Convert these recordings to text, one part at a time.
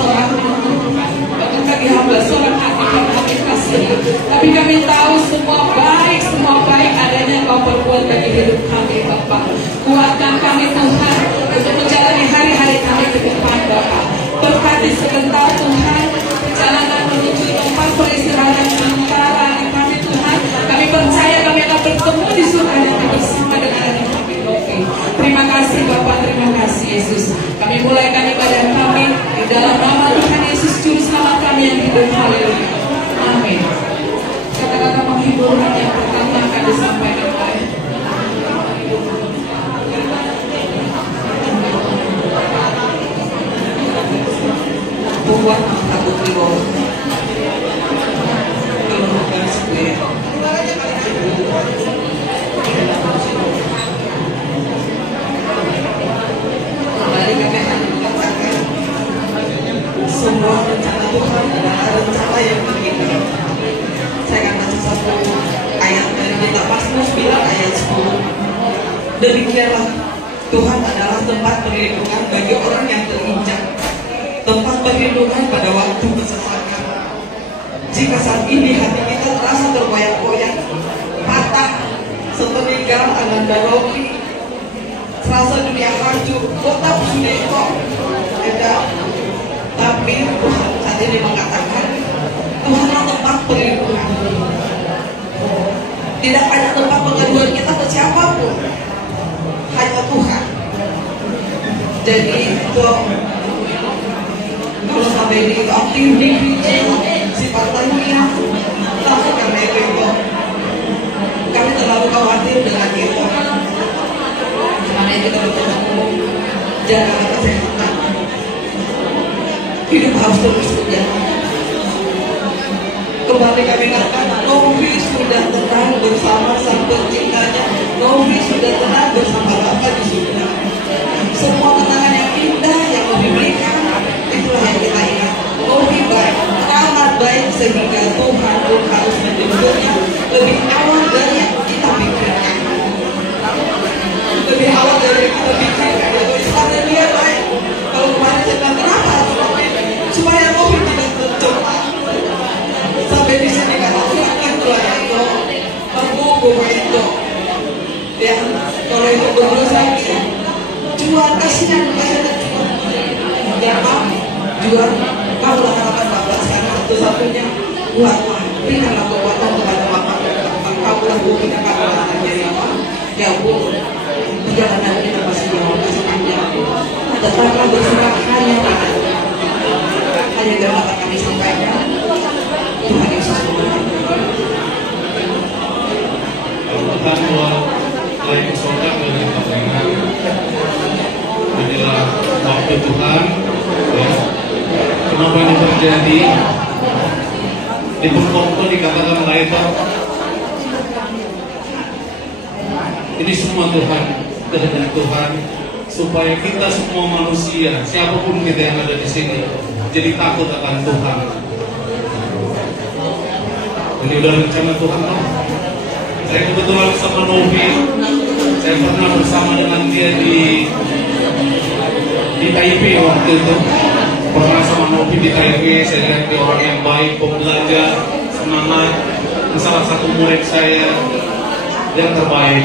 Bahkan bagi hamba seorang hati kasih. Tapi kami tahu semua baik adanya Kau perbuat bagi hidup kami, Bapa. Kuatkan kami Tuhan untuk menjalani hari-hari kami ke depan, Bapa. Berkati sebentar Tuhan perjalanan menuju tempat peristirahatan sementara kami Tuhan. Kami percaya kami akan bertemu di surga nanti bersama dengan adik kami Novi. Terima kasih Bapak, terima kasih Yesus. Kami mulaikan ibadah kami di dalam nama Tuhan Yesus Juru Selamat kami yang hidup. Haleluya. Amin. Kata-kata penghiburan yang pertama akan disampaikan oleh Buat takut riwo. Keluarga sebenarnya. Kembali kami semua rencana Tuhan adalah rencana yang baik. Saya akan baca satu ayat dari kitab Mazmur 9 ayat 10. Demikianlah Tuhan adalah tempat perlindungan bagi orang yang terinjak, tempat perlindungan pada waktu kesesakan. Jika saat ini hati kita terasa tergoyang-goyang, patah, sepeninggal Ananda Rocky, terasa dunia hancur, tetap sudah kok ada. Tapi Tuhan saat ini mengatakan, Tuhanlah tempat perlindungan. Tidak ada tempat pengaduan kita ke siapapun, hanya Tuhan. Jadi kalau sampai di aktif si partainya langsung kami itu kami terlalu khawatir dengan itu. Karena kita bertemu jaga kesehatan, hidup harus terus berjalan. Kembali kami katakan, Novi sudah tenang bersama sang penciptanya. Novi sudah tenang bersama Bapa di surga. Semua kenangan yang indah yang diberikan itulah yang kita ingat. Novi baik, amat baik sehingga Tuhan pun harus menjemputnya lebih awal dari yang kita pikirkan. Lebih awal dari yang kita pikirkan. Karena dia baik. Kalau kemarin saya bilang kenapa supaya Novi tidak terjebak. Sampai di sini kata Tuhan itulah itu membuku itu. Ya, kalau itu berusaha jual kasihan ya Pak, jual kau lah harapan Bapak sekarang satu-satunya buatlah berikanlah kekuatan kepada Bapak dan kau lah buktikan kekuatan dari Bapak. Ya Bu, perjalanan kita masih jauh, masih panjang. Tetaplah bersurat hanya dapat kami sampaikan. Tuhan Yesus memberkati. Tuhan buat lain saudara dari pendengar. Inilah waktu Tuhan. Ya. Kenapa ini terjadi? Di pokok dikatakan later. Ini semua Tuhan, kehendak Tuhan, supaya kita semua manusia, siapapun kita yang ada di sini, jadi takut akan Tuhan. Ini udah rencana Tuhan kan? Saya kebetulan sama Novi, saya pernah bersama dengan dia di Taipei waktu itu. Pernah sama Novi di Taipei, saya lihat dia orang yang baik, pembelajar, semangat. Salah satu murid saya yang terbaik.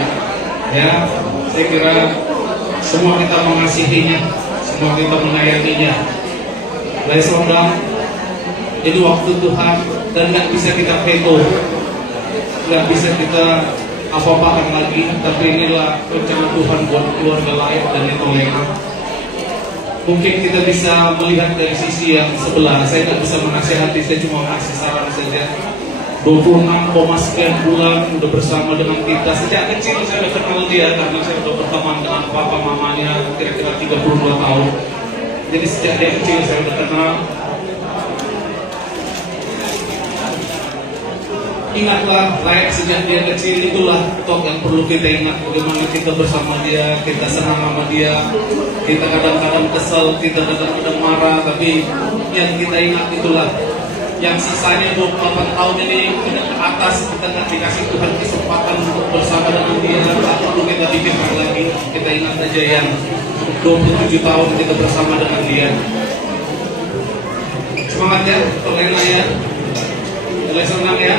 Ya, saya kira semua kita mengasihinya, semua kita menyayanginya. Baik saudara, ini waktu Tuhan dan nggak bisa kita veto, nggak bisa kita apa-apakan lagi. Tapi inilah rencana Tuhan buat keluarga lain dan itu lengkap. Mungkin kita bisa melihat dari sisi yang sebelah. Saya nggak bisa menasihati, saya cuma kasih saran saja. 26, sekian bulan udah bersama dengan kita. Sejak kecil saya udah kenal dia karena saya udah berteman dengan papa mamanya kira-kira 32 tahun. Jadi sejak dia kecil saya udah kenal. Ingatlah, layak sejak dia kecil itulah toh yang perlu kita ingat. Bagaimana kita bersama dia, kita senang sama dia. Kita kadang-kadang kesel, kita kadang-kadang marah. Tapi yang kita ingat itulah yang sisanya 28 tahun ini kita ke atas, kita nggak dikasih Tuhan kesempatan untuk bersama dengan dia. Tak perlu kita pikirkan lagi. Kita ingat aja yang 27 tahun kita bersama dengan dia. Semangat ya, Lena ya. Mulai senang ya.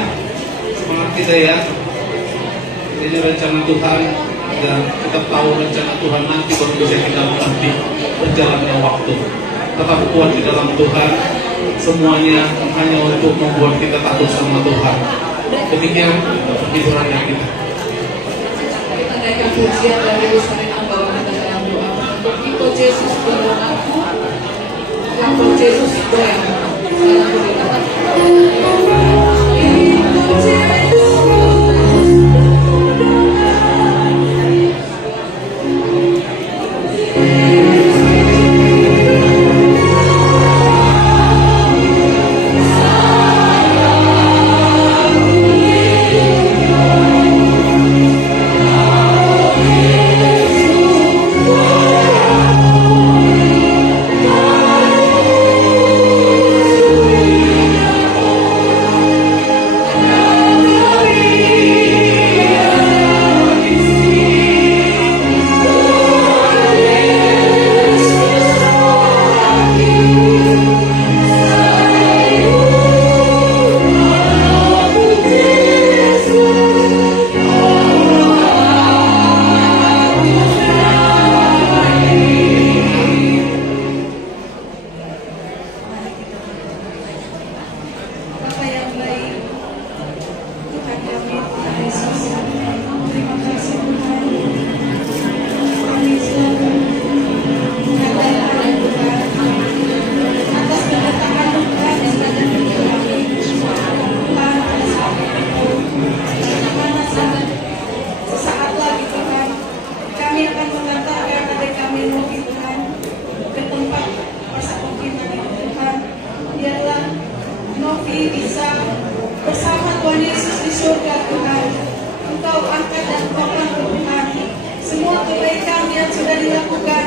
Semangat kita ya. Ini rencana Tuhan, dan kita tahu rencana Tuhan nanti baru bisa kita mengerti berjalannya waktu. Tetap kuat di dalam Tuhan. Semuanya hanya untuk membuat kita takut sama Tuhan. Demikian hiburannya kita. Kita naikkan pujian dari Usaha bahwa kita dalam doa. Untuk itu Yesus dorong aku. Untuk Yesus dorong aku. Dalam berkata. Bisa bersama Tuhan Yesus di surga Tuhan. Engkau angkat dan topang Tuhan semua kebaikan yang sudah dilakukan,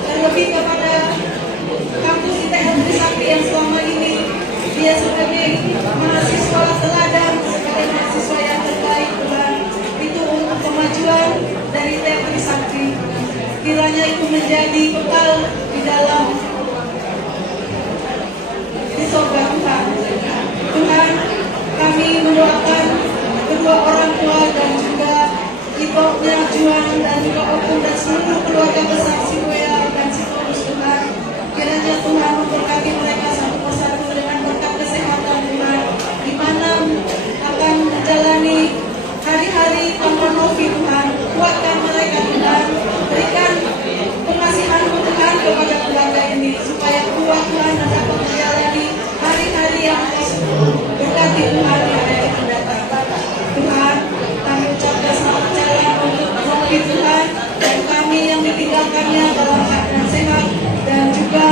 terlebih kepada kampus kita yang Trisakti yang selama ini dia sebagai mahasiswa teladan, sebagai mahasiswa yang terbaik Tuhan. Itu untuk kemajuan dari Trisakti. Kiranya itu menjadi bekal di dalam di surga Tuhan. Tuhan, kami mendoakan kedua orang tua dan juga ibunya Juan dan juga Opung dan seluruh keluarga besar Siwea dan Sitorus Tuhan. Kiranya Tuhan memberkati mereka satu persatu dengan berkat kesehatan Tuhan, di mana akan menjalani hari-hari tanpa Novi Tuhan. Kuatkan mereka Tuhan, berikan pengasihan-Mu Tuhan kepada keluarga ini supaya kuat Tuhan dan dapat menjalani hari-hari yang berkati Tuhan yang akan datang. Tuhan, kami ucapkan selamat jalan untuk Novi Tuhan, dan kami yang ditinggalkannya dalam keadaan sehat dan juga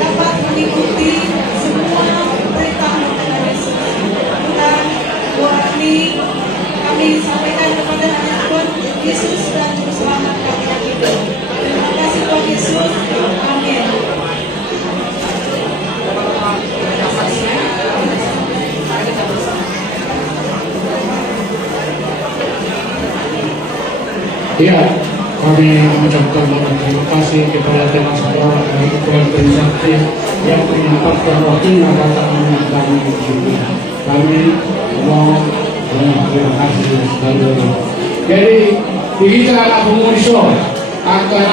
dapat mengikuti semua perintah-Mu Tuhan Yesus. Tuhan, doa kami sampaikan kepada anak Tuhan Yesus dan Juru Selamat kami yang hidup. Terima kasih Tuhan Yesus. Amin. Ya, kami mengucapkan terima kasih kepada teman saudara dari Tuhan Trisakti yang menyempatkan waktunya datang kami di sini. Kami mohon terima kasih sekali. Jadi, kita akan mengusul antara